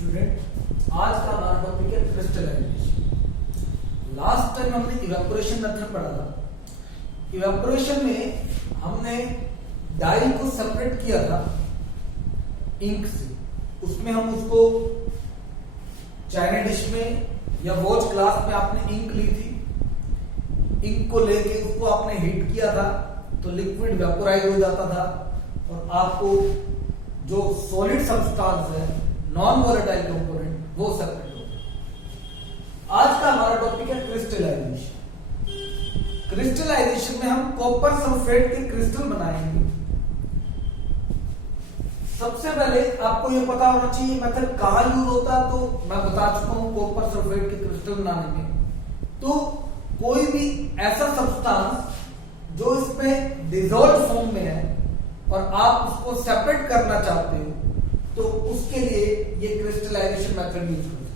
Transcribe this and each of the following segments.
Student, आज का हमारा टॉपिक है क्रिस्टलाइजेशन। लास्ट टाइम हमने इवेपोरेशन मेथड पढ़ा था। इवेपोरेशन में हमने डाई को सेपरेट किया था इंक से। उसमें हम उसको चाइना डिश में या वॉच ग्लास में आपने इंक ली थी। इंक को लेके उसको आपने हीट किया था तो लिक्विड वेपोराइज हो जाता था और आपको जो सॉलिड सब्सटेंस है, नॉन वोलेटाइल कंपोनेंट, वो सेपरेट हो गया। आज का हमारा टॉपिक है क्रिस्टलाइजेशन। क्रिस्टलाइजेशन में हम कॉपर सल्फेट के क्रिस्टल बनाएंगे। सबसे पहले आपको ये पता होना चाहिए मेथड कहां यूज होता है, तो मैं बता चुका हूं कॉपर सल्फेट के क्रिस्टल बनाने में। तो कोई भी ऐसा सब्सटेंस जो इसमें डिसॉल्व फॉर्म में है और आप उसको सेपरेट करना चाहते हो, तो उसके लिए ये क्रिस्टलाइजेशन मेथड यूज करते हैं।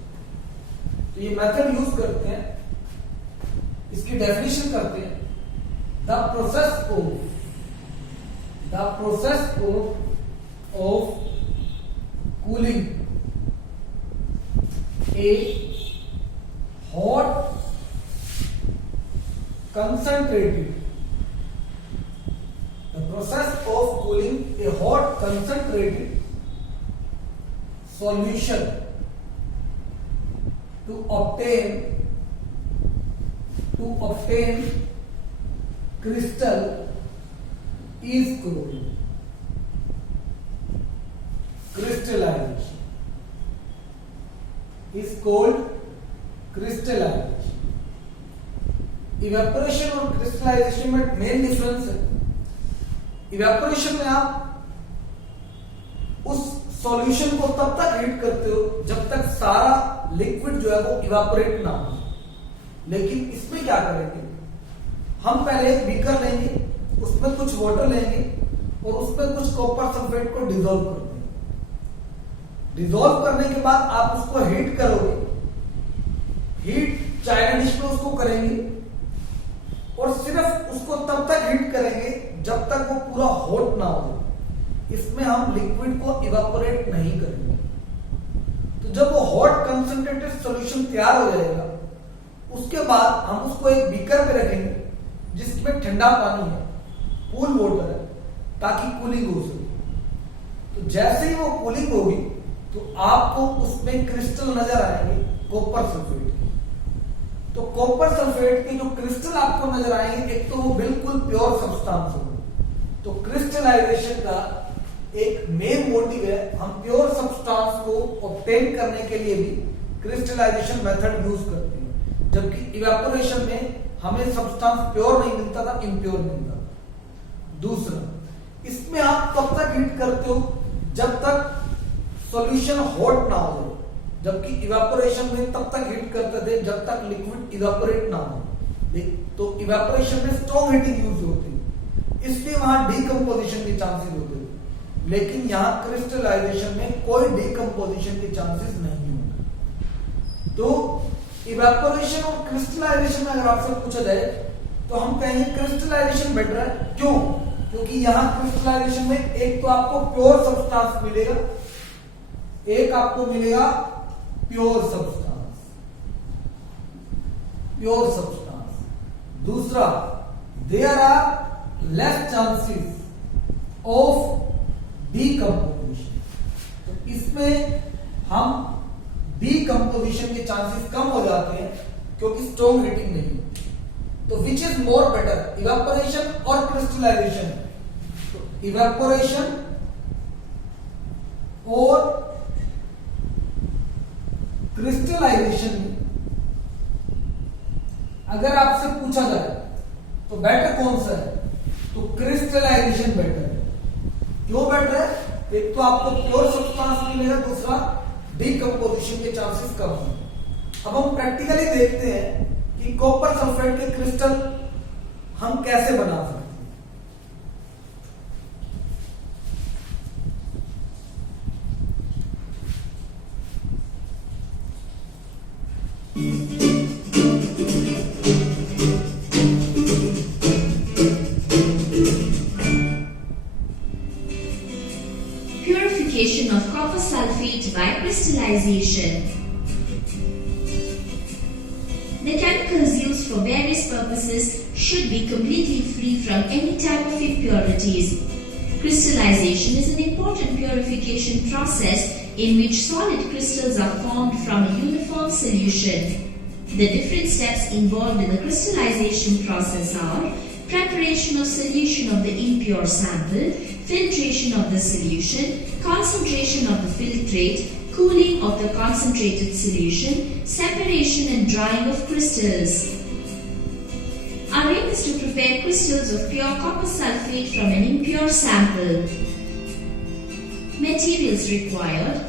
तो ये मेथड यूज करते हैं, इसकी डेफिनेशन करते हैं। The process of cooling A hot concentrated the process of cooling a hot concentrated solution to obtain crystal is called crystallization। Evaporation और क्रिस्टलाइजेशन में मेन डिफरेंस है। इवेपोरेशन में आप उस सॉल्यूशन को तब तक हीट करते हो जब तक सारा लिक्विड जो है वो इवेपोरेट ना हो। लेकिन इसमें क्या करेंगे, हम पहले एक बीकर लेंगे, उसमें कुछ वाटर लेंगे और उसमें कुछ कॉपर सल्फेट को डिसॉल्व कर देंगे। डिसॉल्व करने के बाद आप उसको हीट करोगे। हीट चाइना डिश में उसको करेंगे और सिर्फ उसको तब तक हीट करेंगे जब तक वो पूरा हॉट ना हो। इसमें हम लिक्विड को इवेपोरेट नहीं करेंगे। तो जब वो हॉट कंसंट्रेटेड सॉल्यूशन तैयार हो जाएगा, उसके बाद हम उसको एक बीकर पे रखेंगे जिसमें ठंडा पानी है, कूल वाटर है, ताकि कूलिंग हो सके। तो जैसे ही वो कूलिंग होगी तो आपको उसमें क्रिस्टल नजर आएंगे कॉपर सल्फेट। तो कॉपर सल्फेट के जो क्रिस्टल आपको नजर आएंगे, एक तो वो बिल्कुल प्योर सब्सटेंस होगा। तो क्रिस्टलाइजेशन का एक मेन मोटिव है, हम प्योर सब्सटेंस को ऑब्टेन करने के लिए भी क्रिस्टलाइजेशन मेथड यूज करते हैं। जबकि इवेपोरेशन में हमें सब्सटेंस प्योर नहीं मिलता था, इम्प्योर मिलता था। दूसरा, इसमें आप तब तक हीट करते हो जब तक सॉल्यूशन हॉट ना हो जाए, जबकि इवेपोरेशन में तब तक हीट करते थे जब तक लिक्विड इवेपोरेट ना हो। तो इवेपोरेशन में स्ट्रॉन्ग हीटिंग यूज होती है, इसलिए वहां डीकंपोजिशन के चांसेस होते हैं। लेकिन यहां क्रिस्टलाइजेशन में कोई डीकंपोजिशन के चांसेस नहीं होते। तो इवेपोरेशन और क्रिस्टलाइजेशन में अगर आपसे पूछा जाए तो हम कहेंगे क्रिस्टलाइजेशन बेटर है। क्यों? क्योंकि यहां क्रिस्टलाइजेशन में एक तो आपको प्योर सब्सटेंस मिलेगा, एक आपको मिलेगा प्योर सब्सटेंस। दूसरा, there are less chances of decomposition. तो इसमें हम डीकंपोजिशन के चांसेस कम हो जाते हैं क्योंकि स्ट्रॉन्ग हीटिंग नहीं होती। तो which is more better, evaporation और क्रिस्टलाइजेशन? तो इवेपोरेशन और क्रिस्टलाइजेशन में अगर आपसे पूछा जाए तो बेटर कौन सा है, तो क्रिस्टलाइजेशन बेटर है। क्यों बेटर है? एक तो आपको प्योर सब्सटेंस मिलेगा, दूसरा डीकंपोजिशन के चांसेस कम है। अब हम प्रैक्टिकली देखते हैं कि कॉपर सल्फेट के क्रिस्टल हम कैसे बना सकते हैं। Purification of copper sulfate by crystallization. The chemicals used for various purposes should be completely free from any type of impurities. Crystallization is an important purification process in which solid crystals are formed from a uniform solution. The different steps involved in the crystallization process are preparation of solution of the impure sample, filtration of the solution, concentration of the filtrate, cooling of the concentrated solution, separation and drying of crystals. Our aim is to prepare crystals of pure copper sulfate from an impure sample. Materials required: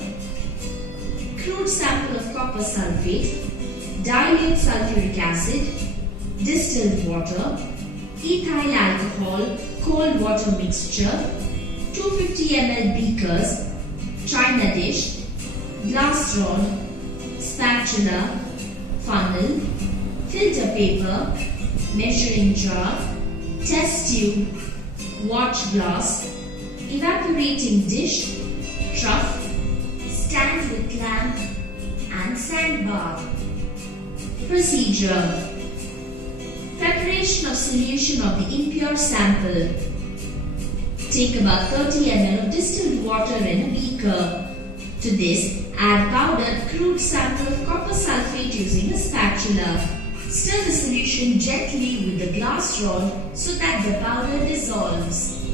crude sample of copper sulfate, dilute sulfuric acid, distilled water, ethyl alcohol, cold water mixture, 250 ml beakers, china dish, glass rod, spatula, funnel, filter paper, measuring jar, test tube, watch glass, evaporating dish, trough, stand with lamp and sandbar. Procedure: preparation of solution of the impure sample. Take about 30 ml of distilled water in a beaker. To this, add powdered crude sample of copper sulfate using a spatula. Stir the solution gently with the glass rod so that the powder dissolves.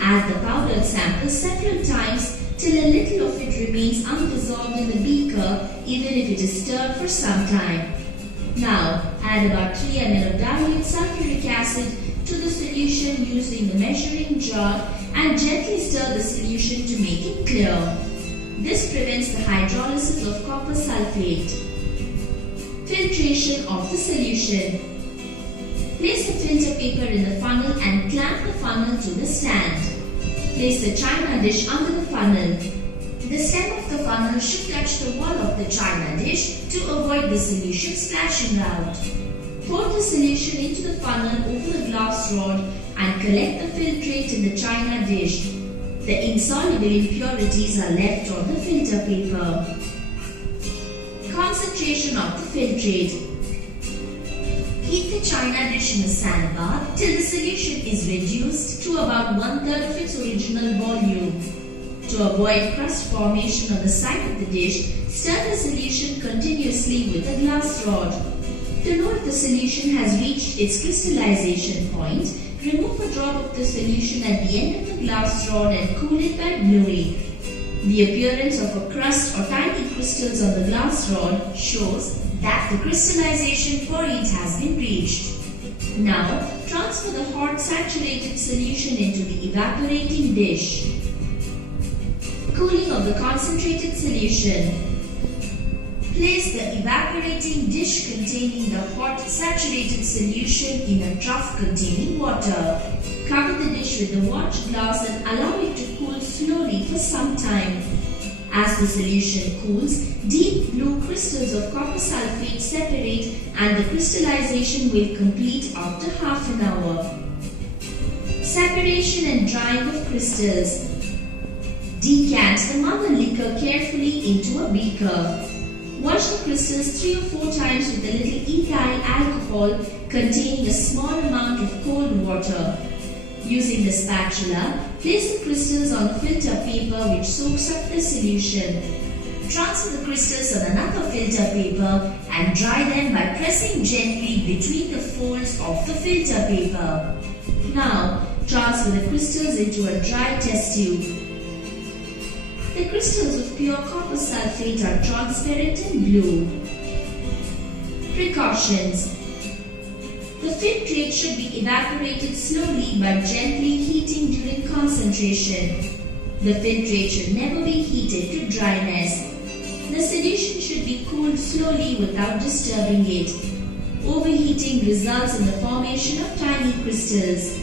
Add the powdered sample several times till a little of it remains undissolved in the beaker, even if it is stirred for some time. Now, add about 3 ml of dilute sulfuric acid to the solution using the measuring jar and gently stir the solution to make it clear. This prevents the hydrolysis of copper sulfate. Filtration of the solution. Place the filter paper in the funnel and clamp the funnel to the stand. Place the china dish under the funnel. The stem of the funnel should touch the wall of the china dish to avoid the solution splashing out. Pour the solution into the funnel over the glass rod and collect the filtrate in the china dish. The insoluble impurities are left on the filter paper. Concentration of the filtrate. Heat the china dish in a sandbar till the solution is reduced to about 1/3 of its original volume. To avoid crust formation on the side of the dish, stir the solution continuously with a glass rod. To know if the solution has reached its crystallization point, remove a drop of the solution at the end of the glass rod and cool it by blowing. The appearance of a crust or tiny crystals on the glass rod shows that the crystallization point has been reached. Now, transfer the hot saturated solution into the evaporating dish. Cooling of the concentrated solution. Place the evaporating dish containing the hot saturated solution in a trough containing water. Cover the dish with the watch glass and allow it to cool slowly for some time. As the solution cools, deep blue crystals of copper sulfate separate and the crystallization will complete after half an hour. Separation and drying of crystals. Decant the mother liquor carefully into a beaker. Wash the crystals 3 or 4 times with a little ethyl alcohol containing a small amount of cold water. Using the spatula, place the crystals on the filter paper which soaks up the solution. Transfer the crystals on another filter paper and dry them by pressing gently between the folds of the filter paper. Now, transfer the crystals into a dry test tube. The crystals of pure copper sulfate are transparent and blue. Precautions. The filtrate should be evaporated slowly but gently heating during concentration. The filtrate should never be heated to dryness. The solution should be cooled slowly without disturbing it. Overheating results in the formation of tiny crystals.